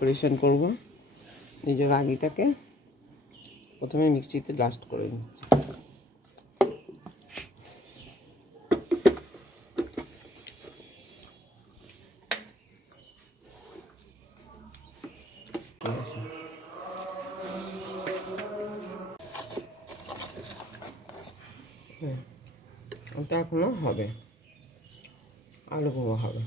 Preparation করব। এই যে রাগিটাকে প্রথমে মিক্সিতে ডাস্ট করে নিচ্ছি। ওটা এখনো হবে, আরো গোয়া হবে।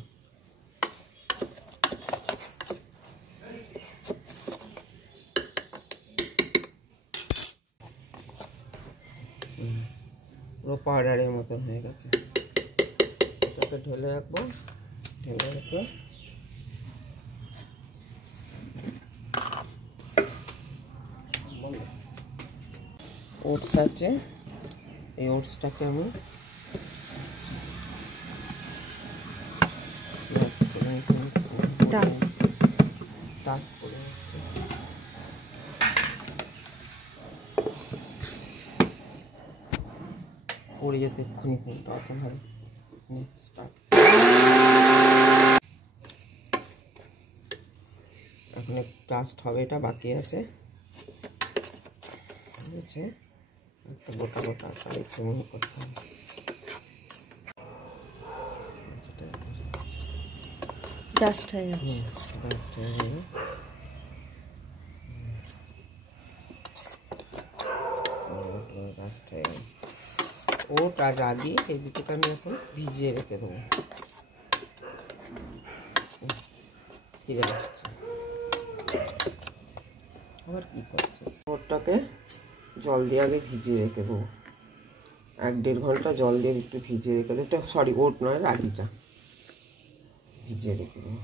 পুরো পাউডারের মতন হয়ে গেছে। এটাকে ঢেলে রাখবো, ঢেলে রেখে ওটস আছে, এই ওটসটাকে আমি টাস্ট করে নিচ্ছি। পড়ে যেতে এক্ষুনি ফোনটা অত ভালো স্টার্ট। এখন টাস্ট হবে, এটা বাকি আছে, ঠিক আছে। একটা গোটা গোটা আকারে একটু মনে করতে হবে। ডাস্ট হয়ে গেছে, ডাস্ট হয়ে যাবে। ডাস্ট হয়ে গেল। ওট আর রাগি এই দুটোকে আমি এখন ভিজিয়ে রেখে দেবো। ফিরে আসছে, আবার কী করছে। ওটটাকে জল দিয়ে আগে ভিজিয়ে রেখে দেবো, 1-1.5 ঘন্টা জল দিয়ে একটু ভিজিয়ে রেখে দেবো। এটা সরি, ওট নয়, রাগিটা ভিজিয়ে রেখে দেবো।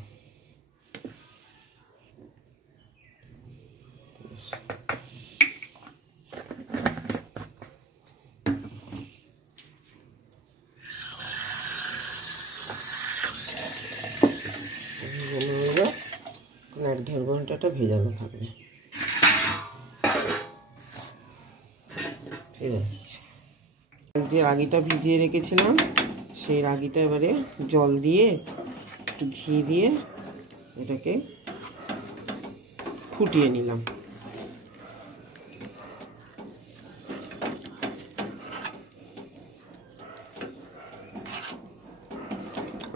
ভেজে 1-1.5 ঘন্টাটা ভেজানো থাকবে। ঠিক আছে, যে রাগিটা ভিজিয়ে রেখেছিলাম সেই রাগিটা এবারে জল দিয়ে একটু ঘি দিয়ে এটাকে ফুটিয়ে নিলাম।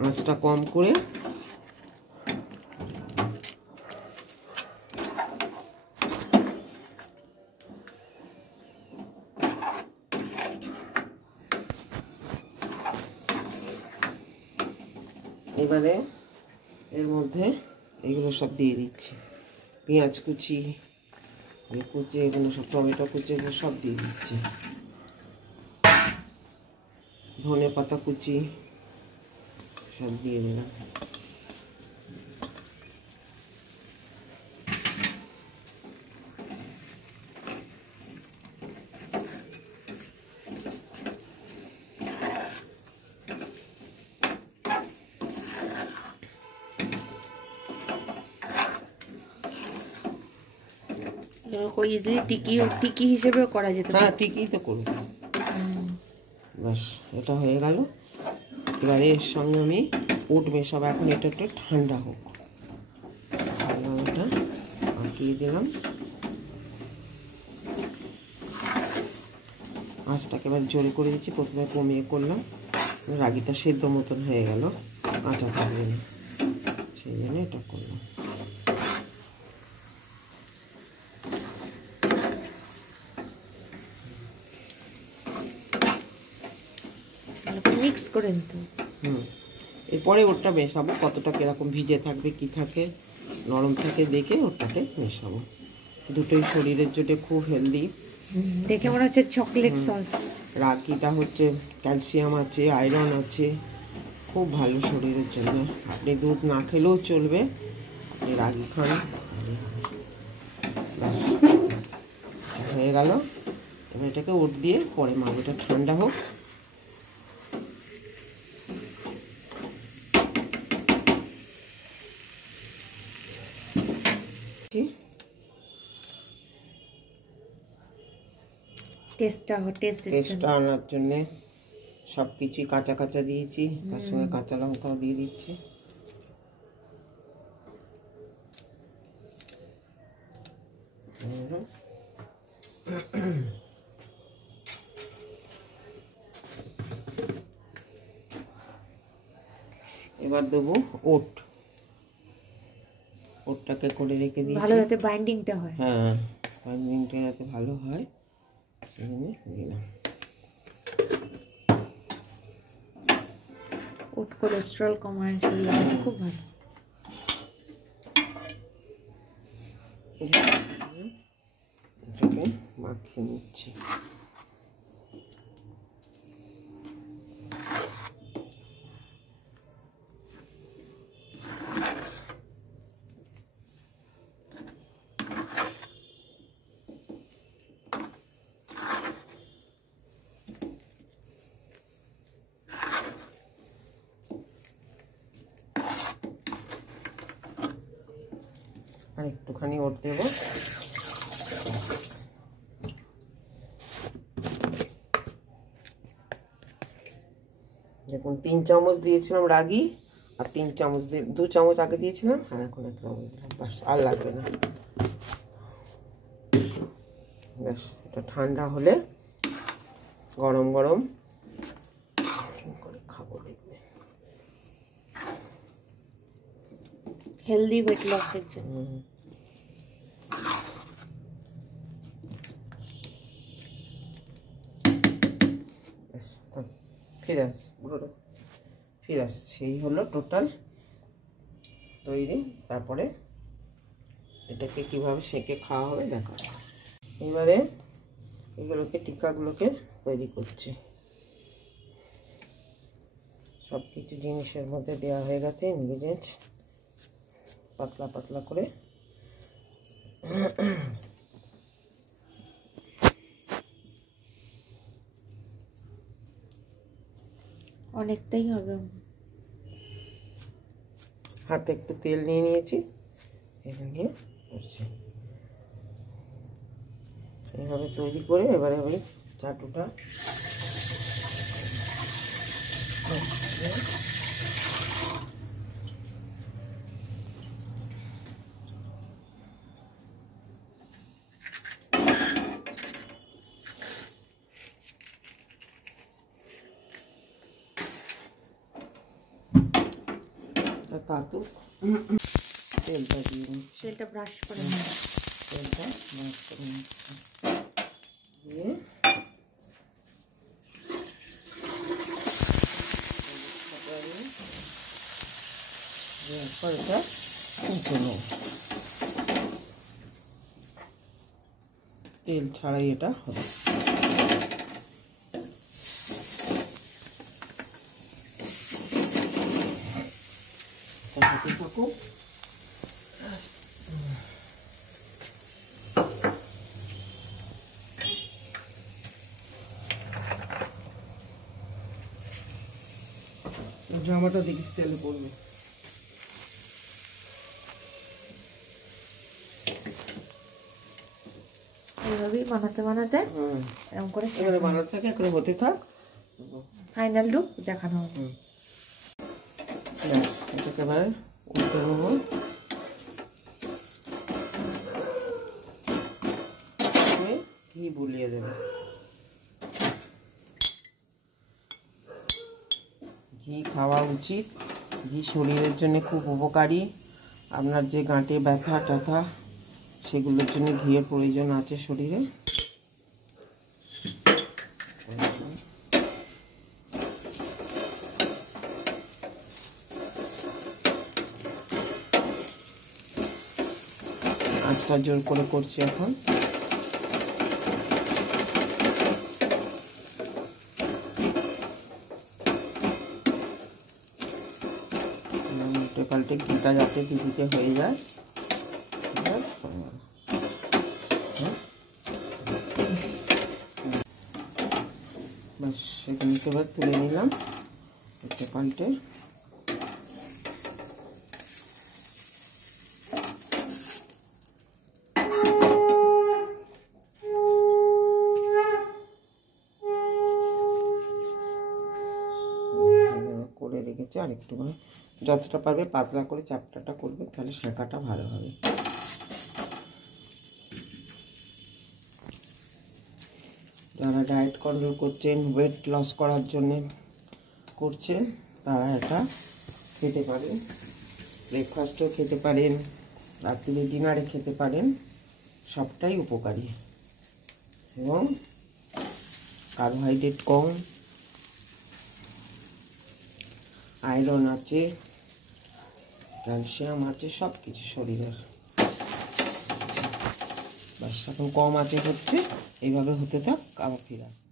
আঁচটা কম করে এবারে এর মধ্যে এগুলো সব দিয়ে দিচ্ছি। পেঁয়াজ কুচি, কুচি, এগুলো সব, টমেটো কুচি, এগুলো সব দিয়ে দিচ্ছি। ধনে পাতা কুচি সব দিয়ে দিলাম। টিকি হিসেবেও করা যেতে পারে। হ্যাঁ, টিকি তো করবো। ব্যাস, এটা হয়ে গেল। এবারে এর সঙ্গে আমি ওট মেশাবো। এখন এটা একটু ঠান্ডা হোক। ঠান্ডাটা আঁকিয়ে দিলাম। আঁচটাকে এবার জোর করে দিচ্ছি, প্রথমে কমিয়ে করলাম। রাগিটা সেদ্ধ মতন হয়ে গেল, কাঁচা থাকবে না, সেই জন্য এটা করলাম। মিক্স করে নিতে। এরপরে ওটা মেশাবো, কতটা কিরকম ভিজে থাকবে কি থাকে, নরম থাকে দেখে ওটাকে মেশাবো। দুটোই শরীরের জন্য খুব হেলদি। দেখে মনে হচ্ছে চকলেট সল্ট। রাগিটা হচ্ছে ক্যালসিয়াম আছে, আয়রন আছে, খুব ভালো শরীরের জন্য। আপনি দুধ না খেলেও চলবে, আপনি রাগি খান। হয়ে গেল। এবার এটাকে ওট দিয়ে পরে মাখবো, এটা ঠান্ডা হোক। টেস্টটা আনার জন্যে সব কিছুই কাঁচা কাঁচা দিয়েছি, তার সঙ্গে কাঁচা লঙ্কাও দিয়ে দিচ্ছি। এবার দেবো ওটটাকে করে রেখে দিয়েছি, ভালো যাতে বাইন্ডিংটা হয়। হ্যাঁ বাইন্ডিংটা যাতে ভালো হয় সেজন্য দিলাম। ওট কোলেস্ট্রল কমায়, শরীরের জন্য খুব ভালো। এটাকে মাখিয়ে নিচ্ছি। আর একটুখানি ওট দেবো। দেখুন 3 চামচ দিয়েছিলাম রাগি, আর 3 চামচ 2 চামচ আগে দিয়েছিলাম, আর এখন 1 চামচ দিলাম, বাস আর লাগবে না। ব্যাস এটা ঠান্ডা হলে গরম গরম করে খাবো, দেখবে হেলদি ওয়েট লসের জন্য। ফিরে আসছে, এই হলো টোটাল তৈরি। তারপরে এটাকে কিভাবে সেঁকে খাওয়া হবে দেখা। এবারে এগুলোকে টিক্কাগুলোকে তৈরি করছি। সব কিছু জিনিসের মধ্যে দেওয়া হয়ে গেছে ইনগ্রিডিয়েন্টস, পাতলা পাতলা করে। অনেকটাই হবে। হাতে একটু তেল নিয়ে নিয়েছি, এটা নিয়ে করছি। এইভাবে তৈরি করে এবারে আমি চাটুটা তাতু তেলটা দিয়ে নিচ্ছি, তেলটা ব্রাশ করে তেলটা ব্রাশ করে নিচ্ছি, দিয়ে এটা উঠে নেব। তেল ছাড়াই এটা হবে। হাতে থাকুক। জামাটা দেখিস তেলে পড়বে। এইভাবেই বানাতে বানাতে এরকম করে এবারে বানাতে থাকে, এখন হতে থাক, ফাইনাল লুক দেখানো হবে। ব্যাস এটাকে এবারে উল্টে নেবো। ঘি বুলিয়ে দেবে। ঘি খাওয়া উচিত, ঘি শরীরের জন্য খুব উপকারী। আপনার যে গাঁটে ব্যথা ট্যাথা সেগুলোর জন্য ঘিয়ের প্রয়োজন আছে শরীরে। আঁচটা জোর করে করছি এখন। উল্টে পাল্টে ঘিটা যাতে দিদিতে হয়ে যায়। ব্যাস এখান থেকে এবার তুলে নিলাম উল্টে পাল্টে। করে রেখেছি, আর একটু যতটা পারবে পাতলা করে চাপটাটা করবে, তাহলে শাঁকাটা ভালো হবে। যারা ডায়েট কন্ট্রোল করছেন, ওয়েট লস করার জন্যে করছেন, তারা এটা খেতে পারেন। ব্রেকফাস্টেও খেতে পারেন, রাত্রিরে ডিনারে খেতে পারেন, সবটাই উপকারী এবং কার্বোহাইড্রেট কম, আয়রন আছে, ক্যালসিয়াম আছে, সব কিছু শরীরের। বাস এখন কম আছে হচ্ছে, এইভাবে হতে থাক, আবার ফিরে আসছে।